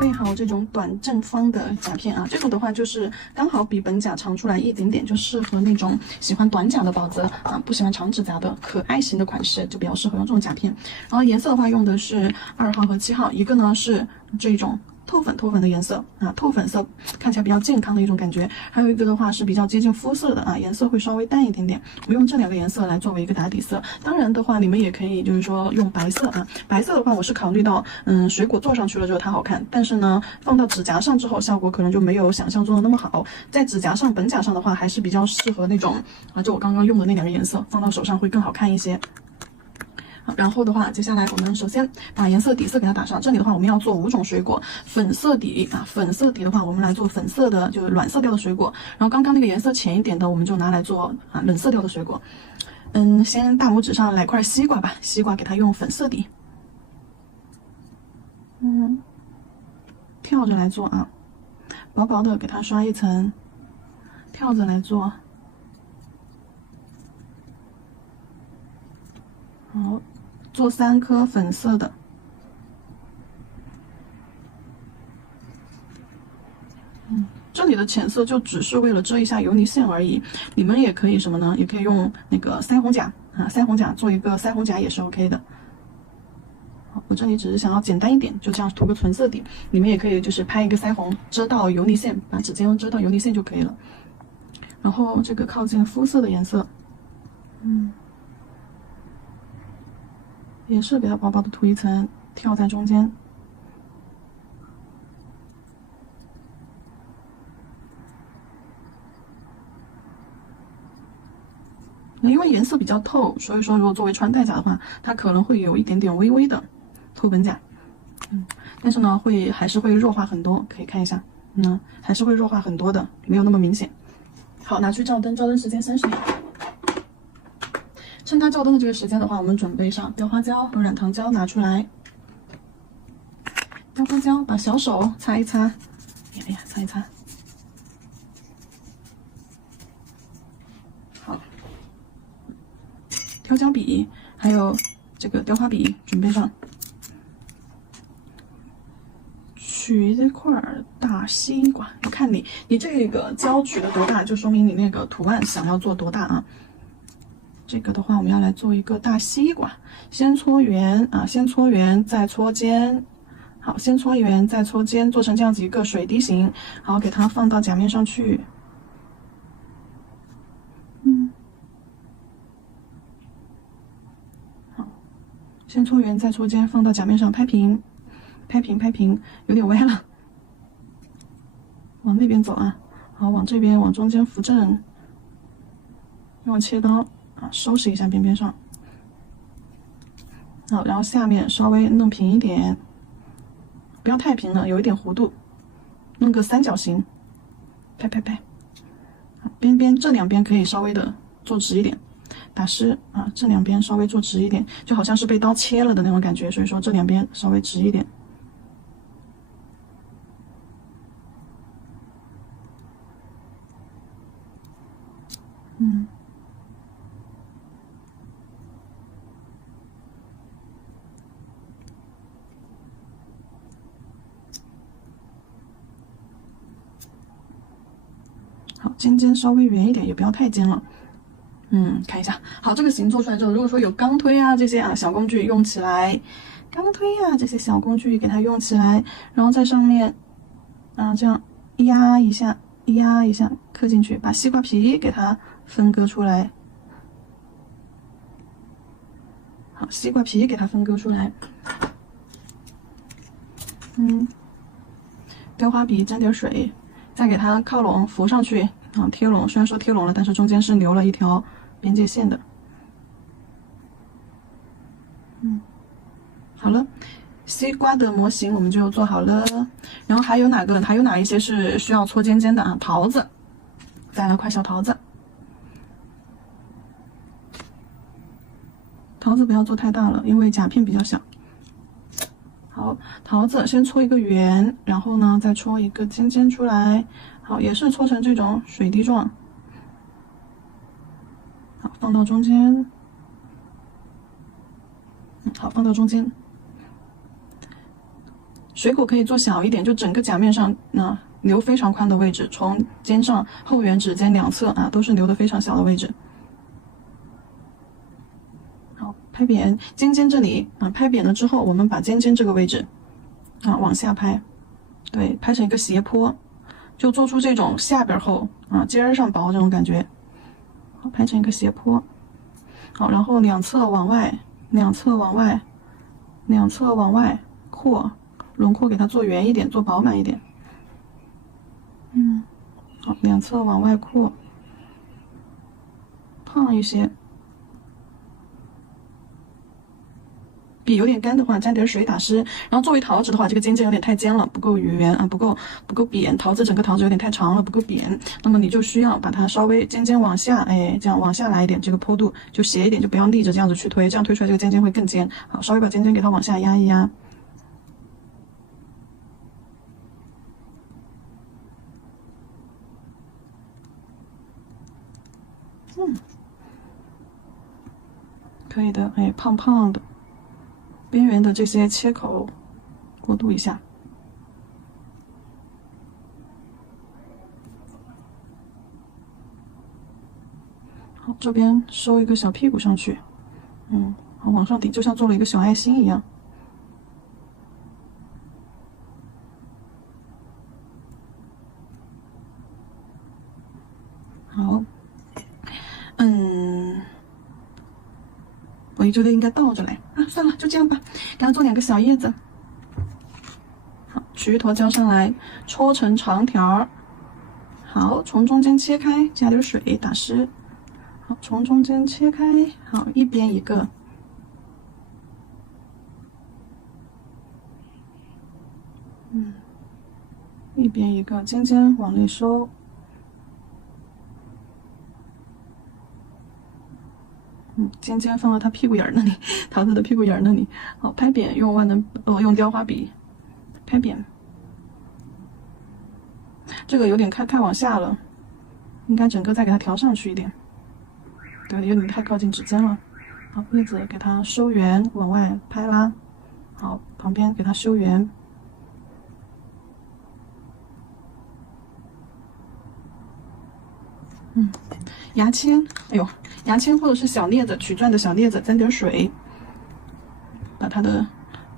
备好这种短正方的甲片啊，这种的话就是刚好比本甲长出来一点点，就适合那种喜欢短甲的宝子啊，不喜欢长指甲的可爱型的款式，就比较适合用这种甲片。然后颜色的话用的是2号和7号，一个呢是这种透粉的颜色啊，透粉色看起来比较健康的一种感觉，还有一个的话是比较接近肤色的啊，颜色会稍微淡一点点。我们用这2个颜色来作为一个打底色，当然的话你们也可以就是说用白色啊，白色的话我是考虑到水果做上去了之后它好看，但是呢放到指甲上之后效果可能就没有想象中的那么好，在指甲上本甲上的话还是比较适合那种啊，就我刚刚用的那2个颜色放到手上会更好看一些。然后的话，接下来我们首先把颜色底色给它打上。这里的话，我们要做5种水果，粉色底啊，粉色底的话，我们来做粉色的，就是暖色调的水果。然后刚刚那个颜色浅一点的，我们就拿来做啊冷色调的水果。先大拇指上来块西瓜吧，西瓜给它用粉色底。跳着来做啊，薄薄的给它刷一层，跳着来做。好，做3颗粉色的。这里的浅色就只是为了遮一下油泥线而已，你们也可以什么呢？也可以用那个腮红甲啊，腮红甲做一个腮红甲也是 OK 的。好，我这里只是想要简单一点，就这样涂个纯色底。你们也可以就是拍一个腮红，遮到油泥线，把指尖遮到油泥线就可以了。然后这个靠近肤色的颜色，也是给它薄薄的涂一层，跳在中间。因为颜色比较透，所以说如果作为穿戴甲的话，它可能会有一点点微微的透本甲，但是呢还是会弱化很多，可以看一下，还是会弱化很多的，没有那么明显。好，拿去照灯，照灯时间30秒。趁它照灯的这个时间的话，我们准备上雕花胶和软糖胶拿出来。雕花胶把小手擦一擦，哎呀，擦一擦。好，挑胶笔还有这个雕花笔准备上。取这块大西瓜，要看你这个胶取的多大，就说明你那个图案想要做多大啊。这个的话，我们要来做一个大西瓜，先搓圆啊，先搓圆再搓尖。好，先搓圆再搓尖，做成这样子一个水滴形，好，给它放到甲面上去。好，先搓圆再搓尖，放到甲面上拍平。拍平，有点歪了，往那边走啊。好，往这边往中间扶正，用切刀啊收拾一下边边上。好，然后下面稍微弄平一点，不要太平了，有一点弧度，弄个3角形，拍。边边这2边可以稍微的做直一点，打湿啊，这2边稍微做直一点，就好像是被刀切了的那种感觉，所以说这2边稍微直一点。好，尖稍微圆一点，也不要太尖了。看一下，好，这个形做出来之后，如果说有钢推啊这些啊小工具用起来，钢推啊这些小工具给它用起来，然后在上面啊这样压一下刻进去，把西瓜皮给它分割出来。好，西瓜皮给它分割出来。雕花笔沾点水，再给它靠拢浮上去啊，贴拢。虽然说贴拢了，但是中间是留了一条边界线的。好了，西瓜的模型我们就做好了。然后还有哪一些是需要搓尖尖的啊？桃子，再来块小桃子。桃子不要做太大了，因为甲片比较小。好，桃子先搓一个圆，然后呢再搓一个尖尖出来。好，也是搓成这种水滴状。好，放到中间。好，放到中间。水果可以做小一点，就整个甲面上留非常宽的位置，从肩上后缘指尖两侧都是留的非常小的位置。好，拍扁尖尖这里拍扁了之后，我们把尖尖这个位置往下拍，对，拍成一个斜坡，就做出这种下边厚尖上薄这种感觉。好，拍成一个斜坡。好，然后两侧往外扩，轮廓给它做圆一点，做饱满一点。好，两侧往外扩，胖一些。笔有点干的话，沾点水打湿。然后作为桃子的话，这个尖尖有点太尖了，不够圆不够扁。整个桃子有点太长了，不够扁。那么你就需要把它稍微尖尖往下，这样往下来一点，这个坡度就斜一点，就不要立着这样子去推，这样推出来这个尖尖会更尖。好，稍微把尖尖给它往下压一压。可以的，胖胖的。边缘的这些切口过渡一下。好，这边收一个小屁股上去，好，往上顶，就像做了一个小爱心一样。好，我觉得应该倒着来算了，就这样吧，给它做2个小叶子。好，取一坨胶上来，戳成长条。好，从中间切开，加点水打湿。好，从中间切开，好，一边一个。一边一个，尖尖往内收。尖尖放到它屁股眼儿那里，桃子的屁股眼儿那里。好，拍扁，用雕花笔拍扁。这个有点太往下了，应该整个再给它调上去一点。对，有点太靠近指尖了。好，叶子给它收圆，往外拍拉。好，旁边给它修圆。牙签，牙签或者是小镊子，曲转的小镊子，沾点水，把它的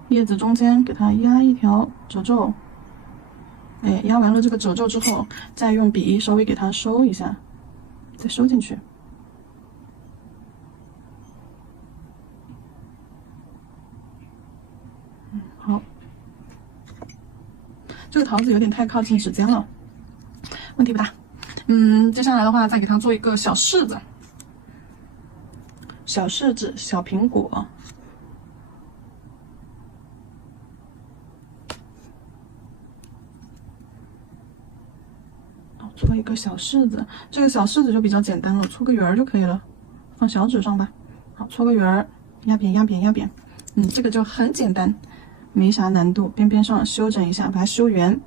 叶子中间给它压一条褶皱。压完了这个褶皱之后，再用笔稍微给它收一下，再收进去。好，这个桃子有点太靠近指尖了，问题不大。接下来的话，再给它做一个小柿子。小柿子，小苹果。搓一个小柿子，这个小柿子就比较简单了，搓个圆儿就可以了，放小纸上吧。好，搓个圆儿，压扁，压扁，压扁。这个就很简单，没啥难度。边边上修整一下，把它修圆。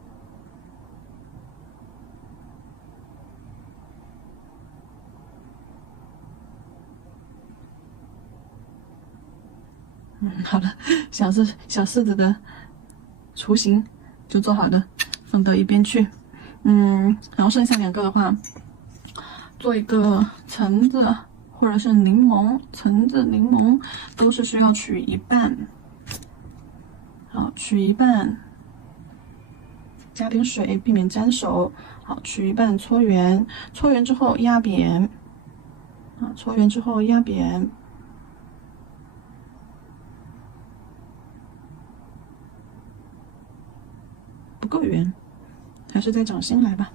好了，小柿子的雏形就做好了，放到一边去。然后剩下2个的话，做一个橙子或者是柠檬，橙子、柠檬都是需要取一半。好，取一半，加点水，避免沾手。好，取一半，搓圆，搓圆之后压扁。搓圆之后压扁。不够圆，还是再掌心来吧。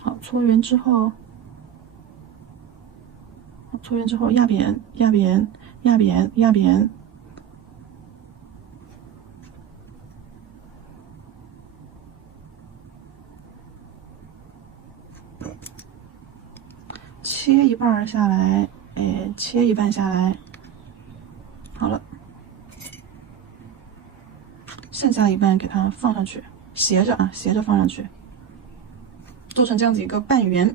好，搓圆之后压扁，压扁，压扁，压扁。切一半下来，切一半下来，好了。剩下一半给它放上去，斜着放上去，做成这样子一个半圆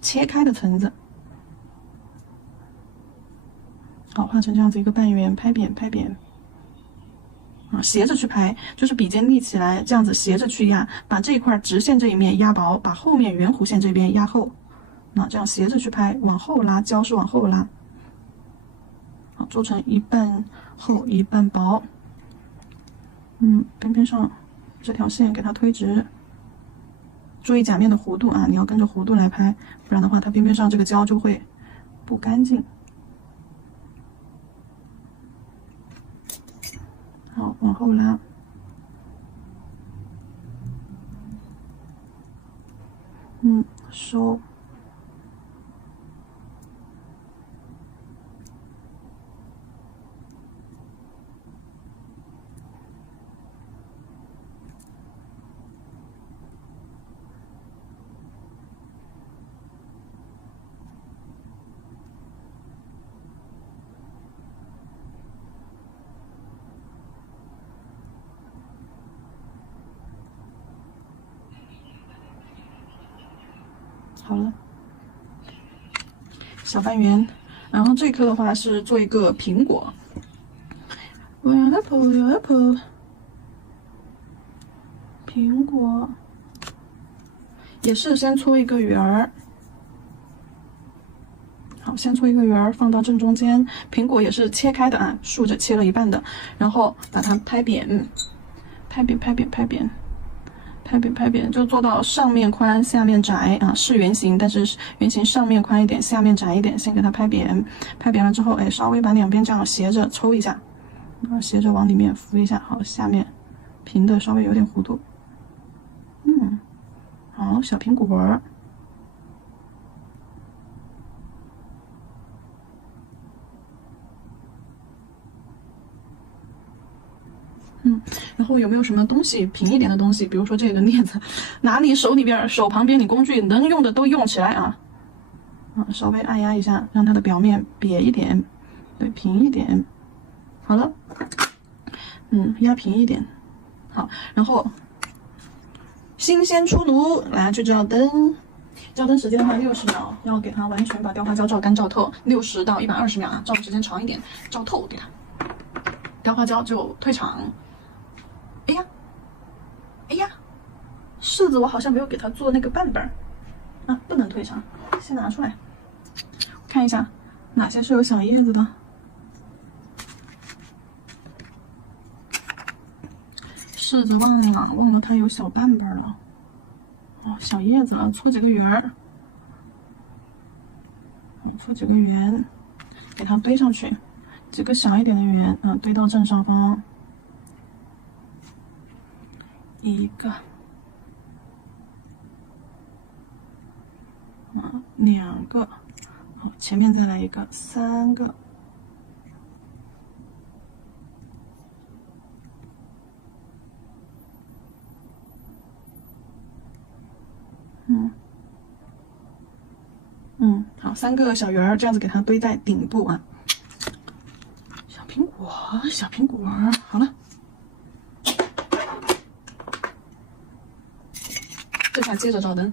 切开的橙子。好，画成这样子一个半圆，拍扁，拍扁。斜着去拍，就是笔尖立起来，这样子斜着去压，把这一块直线这一面压薄，把后面圆弧线这边压厚。这样斜着去拍，往后拉，胶是往后拉。好，做成一半厚一半薄。边边上这条线给它推直。注意甲面的弧度啊，你要跟着弧度来拍，不然的话它边边上这个胶就会不干净。好，往后拉。收。好了，小半圆，然后这颗的话是做一个苹果。apple，苹果也是先搓一个圆儿。好，先搓一个圆儿，放到正中间。苹果也是切开的啊，竖着切了一半的，然后把它拍扁，拍扁，就做到上面宽下面窄啊，是圆形，但是圆形上面宽一点，下面窄一点，先给它拍扁。拍扁了之后，稍微把两边这样斜着抽一下，斜着往里面扶一下。好，下面平的稍微有点弧度。好，小苹果儿。然后有没有什么东西平一点的东西？比如说这个镊子，拿你手旁边你工具能用的都用起来啊！稍微按压一下，让它的表面瘪一点，对，平一点。好了，压平一点。好，然后新鲜出炉，来去照灯。照灯时间的话60秒，要给它完全把雕花胶照干照透，60到120秒啊，照的时间长一点，照透给它。雕花胶就退场。哎呀，柿子我好像没有给它做那个瓣瓣啊，不能退场，先拿出来看一下哪些是有小叶子的。柿子忘了它有小瓣瓣了。小叶子了，搓几个圆儿，搓几个圆，给它堆上去，几个小一点的圆堆到正上方。一个，2个，好，前面再来一个，3个，好，3个小圆儿，这样子给它堆在顶部啊。小苹果，好了。这下接着照灯，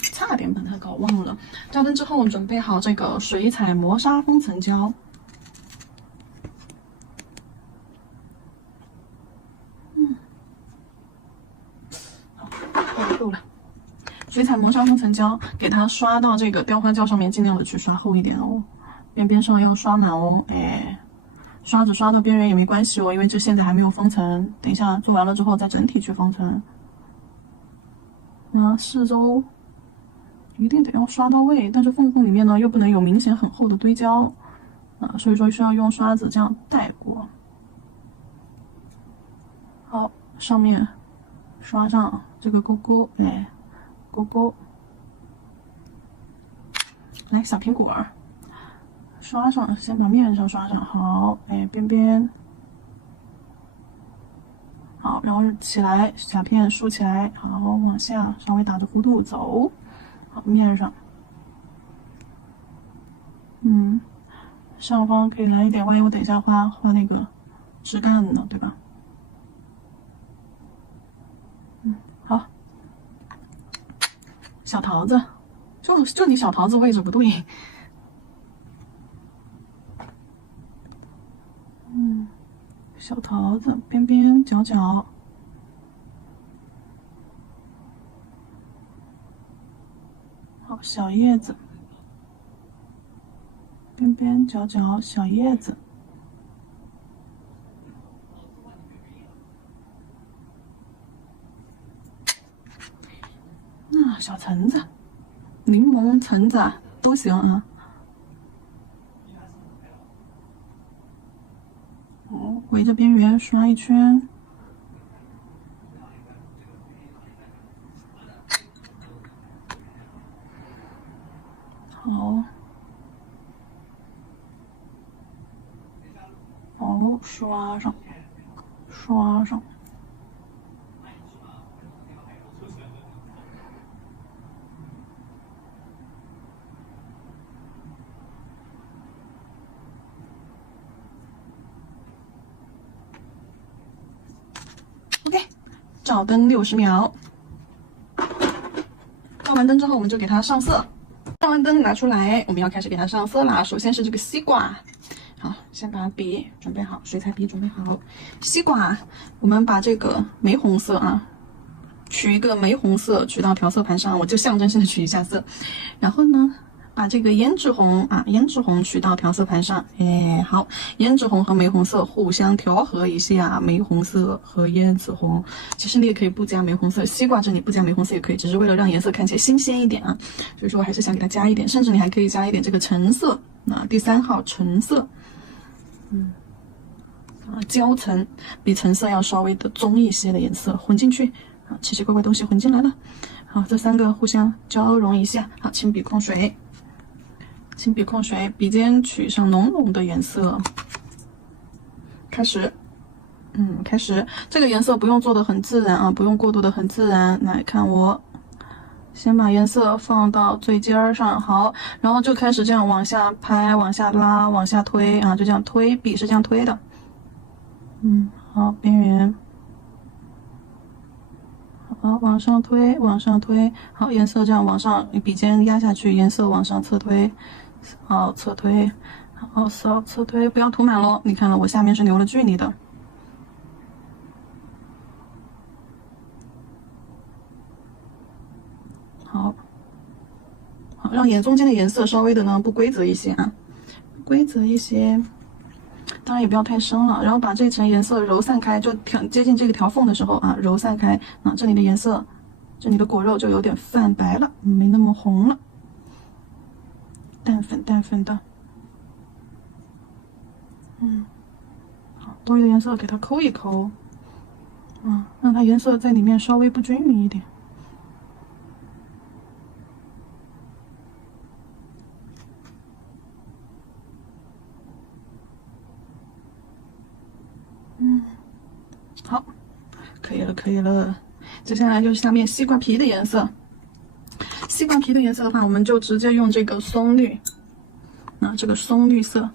差点把它搞忘了。照灯之后，准备好这个水彩磨砂封层胶。好，够了。水彩磨砂封层胶，给它刷到这个雕花胶上面，尽量的去刷厚一点哦，边边上要刷满哦。刷着刷到边缘也没关系哦，因为这现在还没有封层，等一下做完了之后再整体去封层。四周一定得要刷到位，但是缝里面呢又不能有明显很厚的堆胶所以说需要用刷子这样带过。好，上面刷上这个勾勾，勾勾。来，小苹果刷上，先把面上刷上，好，边边。好，然后起来，小片竖起来，好，往下稍微打着弧度走，好，面上，上方可以来一点，万一我等一下画那个枝干呢，对吧？好，小桃子，就你小桃子位置不对，小桃子，边边角角。好，小叶子，边边角角，小叶子。小橙子、柠檬橙子都行啊。围着边缘刷一圈。好，刷上，刷上。OK， 照灯60秒。照完灯之后，我们就给它上色。照完灯拿出来，我们要开始给它上色啦。首先是这个西瓜，好，先把笔准备好，水彩笔准备好。西瓜，我们把这个玫红色啊，取一个玫红色，取到调色盘上，我就象征性的取一下色。然后呢，把这个胭脂红啊，胭脂红取到调色盘上。好，胭脂红和玫红色互相调和一下，玫红色和胭脂红。其实你也可以不加玫红色，西瓜这里不加玫红色也可以，只是为了让颜色看起来新鲜一点啊。所以说我还是想给它加一点，甚至你还可以加一点这个橙色，第3号橙色，焦橙比橙色要稍微的棕一些的颜色混进去，奇奇怪怪东西混进来了。好，这3个互相交融一下。好，轻笔控水。轻笔控水，笔尖取上浓浓的颜色，开始，开始。这个颜色不用做的很自然啊，不用过渡的很自然。来看我，先把颜色放到最尖上，好，然后就开始这样往下拍、往下拉、往下推啊，就这样推，笔是这样推的。好，边缘，好，往上推，往上推，好，颜色这样往上，笔尖压下去，颜色往上侧推。好，侧推，好，侧推，不要涂满咯。你看了，我下面是留了距离的。好，让眼中间的颜色稍微的呢不规则一些啊，规则一些，当然也不要太深了。然后把这层颜色揉散开，就接近这个条缝的时候啊，揉散开啊，这里的颜色，这里的果肉就有点泛白了，没那么红了。淡粉的，好，多余的颜色给它抠一抠，让它颜色在里面稍微不均匀一点。好，可以了。接下来就是下面西瓜皮的颜色。西瓜皮的颜色的话，我们就直接用这个松绿，这个松绿色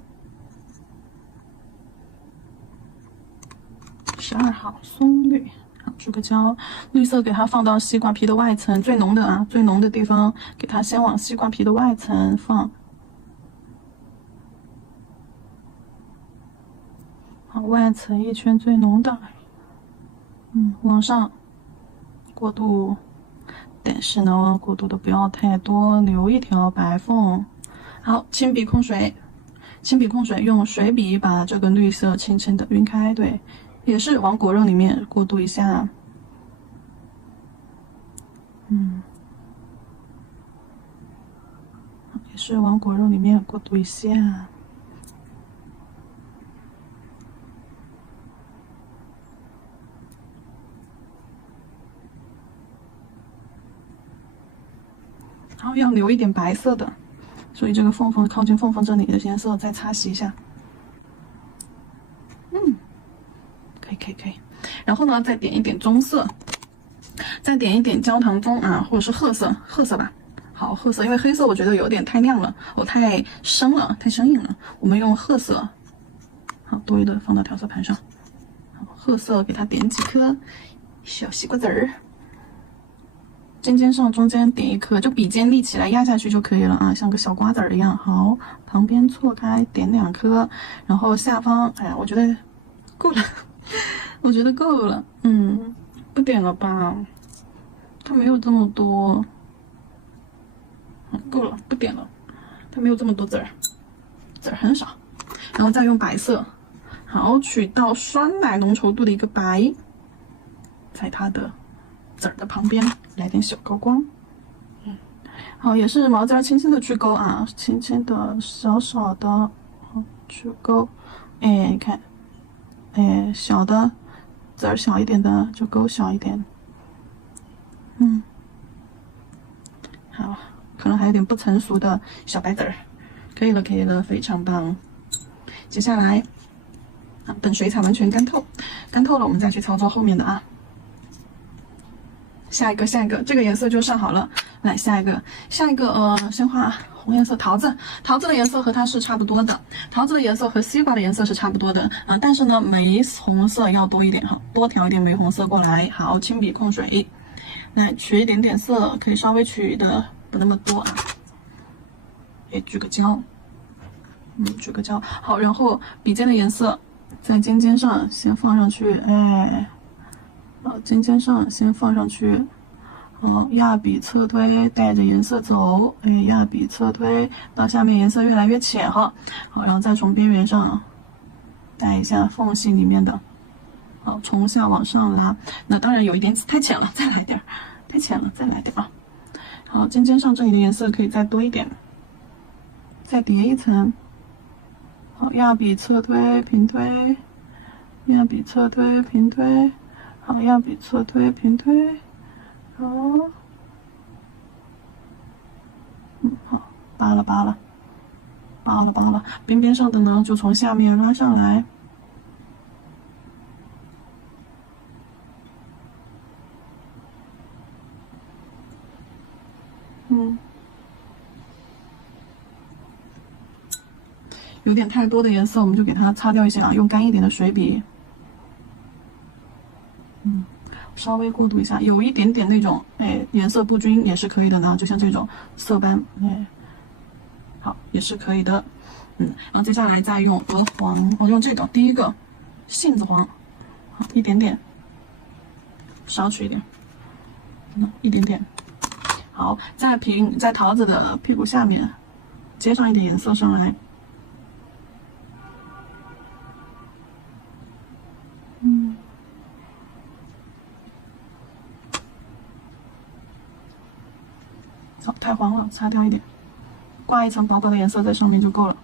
，12号松绿，好，注个胶，绿色给它放到西瓜皮的外层，最浓的地方，给它先往西瓜皮的外层放，好，外层一圈最浓的，往上过渡。但是呢，过渡的不要太多，留一条白缝。好，轻笔控水，用水笔把这个绿色轻轻的晕开，对，也是往果肉里面过渡一下。也是往果肉里面过渡一下。然后要留一点白色的，所以这个缝缝靠近缝缝这里的颜色再擦洗一下。可以。然后呢，再点一点棕色，再点一点焦糖棕啊，或者是褐色吧。好，褐色，因为黑色我觉得有点太亮了，太深了，太生硬了。我们用褐色，好，多余的放到调色盘上。好，褐色给它点几颗小西瓜籽儿。尖尖上中间点一颗，就笔尖立起来压下去就可以了啊，像个小瓜子儿一样。好，旁边错开点2颗，然后下方，我觉得够了。我觉得够了，不点了吧？它没有这么多，够了，不点了。它没有这么多籽儿，籽儿很少。然后再用白色，好，取到酸奶浓稠度的一个白，在它的籽儿的旁边来点小高光。好，也是毛尖轻轻的去勾啊，轻轻的、小小的去勾。哎，看，哎，小的籽儿小一点的就勾小一点。好，可能还有点不成熟的小白籽儿。可以了，可以了，非常棒。接下来，等水彩完全干透，干透了我们再去操作后面的啊。下一个，这个颜色就上好了。来，下一个，先画红颜色桃子。桃子的颜色和它是差不多的，桃子的颜色和西瓜的颜色是差不多的啊。但是呢，玫红色要多一点哈，多调一点玫红色过来。好，轻笔控水，来取一点点色，可以稍微取的不那么多啊。也举个胶，举个胶。好，然后笔尖的颜色在尖尖上先放上去，哎。尖尖上先放上去，压笔侧推，带着颜色走，哎，压笔侧推到下面颜色越来越浅哈，好，然后再从边缘上带一下缝隙里面的，好，从下往上拉，那当然有一点太浅了，再来点，太浅了，再来点啊，好，尖尖上这里的颜色可以再多一点，再叠一层，好，压笔侧推，平推，压笔侧推，平推。好，压笔侧推，平推，好，好，扒了，边边上的呢，就从下面拉上来，有点太多的颜色，我们就给它擦掉一些啊，用干一点的水笔，稍微过渡一下，有一点点那种，哎，颜色不均也是可以的呢，就像这种色斑，哎，好，也是可以的，然后接下来再用鹅黄，我用这个第一个杏子黄，好，一点点，少取一点，一点点，好，在桃子的屁股下面接上一点颜色上来。太黄了，擦掉一点，挂一层薄薄的颜色在上面就够了。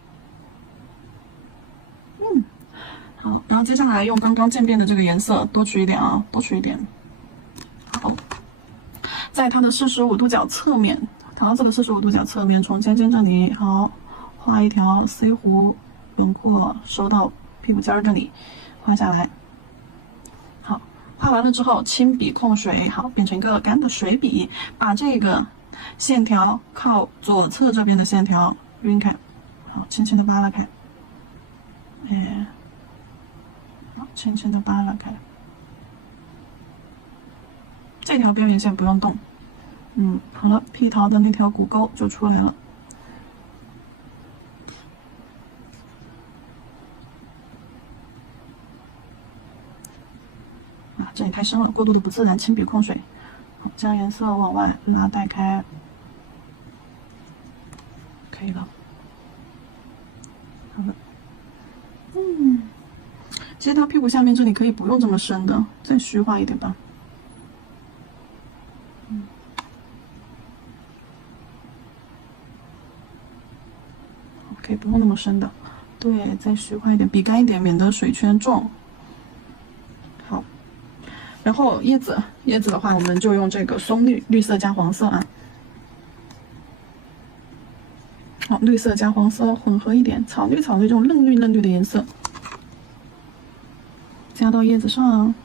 好，然后接下来用刚刚渐变的这个颜色多取一点啊，多取一点。好，在它的45度角侧面，桃子的45度角侧面，从尖尖这里，好，画一条 C 弧轮廓，收到屁股尖儿这里，画下来。好，画完了之后，轻笔控水，好，变成一个干的水笔，把这个线条靠左侧这边的线条晕开，好，轻轻的扒拉开，哎，好，轻轻的扒拉开，这条边缘线不用动，好了，屁桃的那条骨沟就出来了。啊，这里太深了，过渡的不自然，轻笔控水，将颜色往外拉带开，可以了。好了，其实它屁股下面这里可以不用这么深的，再虚化一点吧。可以不用那么深的，对，再虚化一点，笔干一点，免得水圈重。好，然后叶子的话，我们就用这个松绿，绿色加黄色啊。好，绿色加黄色混合一点，草绿这种嫩绿的颜色，加到叶子上。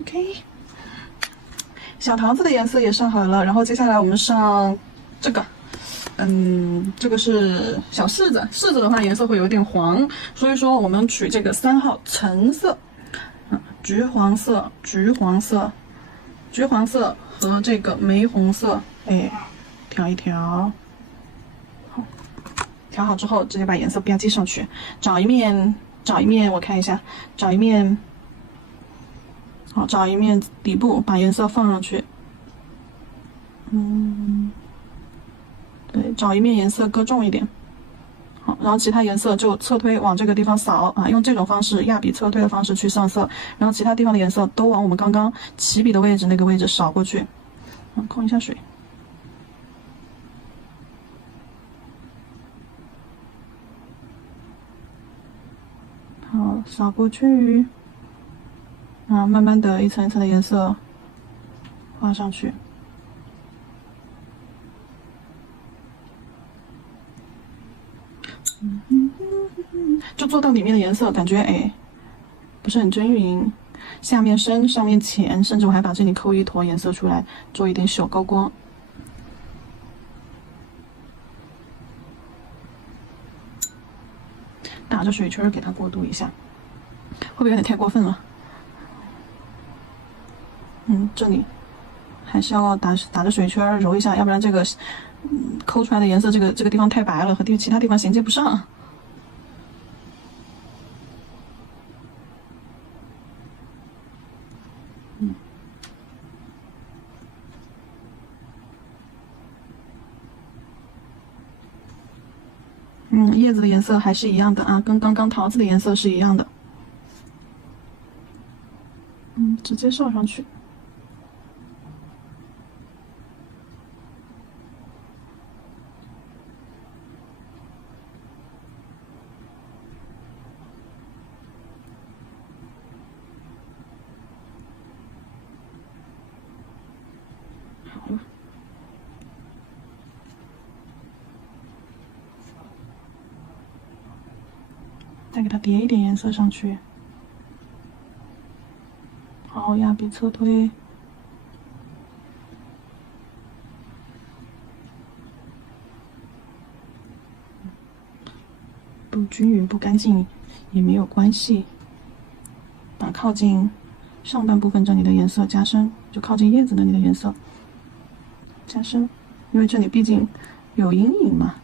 OK， 小桃子的颜色也上好了，然后接下来我们上这个。这个是小柿子，柿子的话颜色会有点黄，所以说我们取这个3号橙色，橘黄色和这个玫红色，哎，调一调，好，调好之后直接把颜色吧唧上去，找一面，我看一下，找一面底部把颜色放上去，对，找一面颜色搁重一点，好，然后其他颜色就侧推往这个地方扫啊，用这种方式压笔侧推的方式去上色，然后其他地方的颜色都往我们刚刚起笔的位置那个位置扫过去，控一下水，好，扫过去，慢慢的一层一层的颜色画上去。就做到里面的颜色，感觉不是很均匀，下面深，上面浅，甚至我还把这里抠一坨颜色出来，做一点小高光。打着水圈给它过渡一下，会不会有点太过分了？这里还是要打着水圈揉一下，要不然这个抠出来的颜色这个地方太白了，和其他地方衔接不上。叶子的颜色还是一样的啊，跟刚刚桃子的颜色是一样的。直接上上去。好了。再给它叠一点颜色上去，好，压笔侧推，不均匀不干净也没有关系，把靠近上半部分这里的颜色加深，就靠近叶子那里的颜色加深，因为这里毕竟有阴影嘛。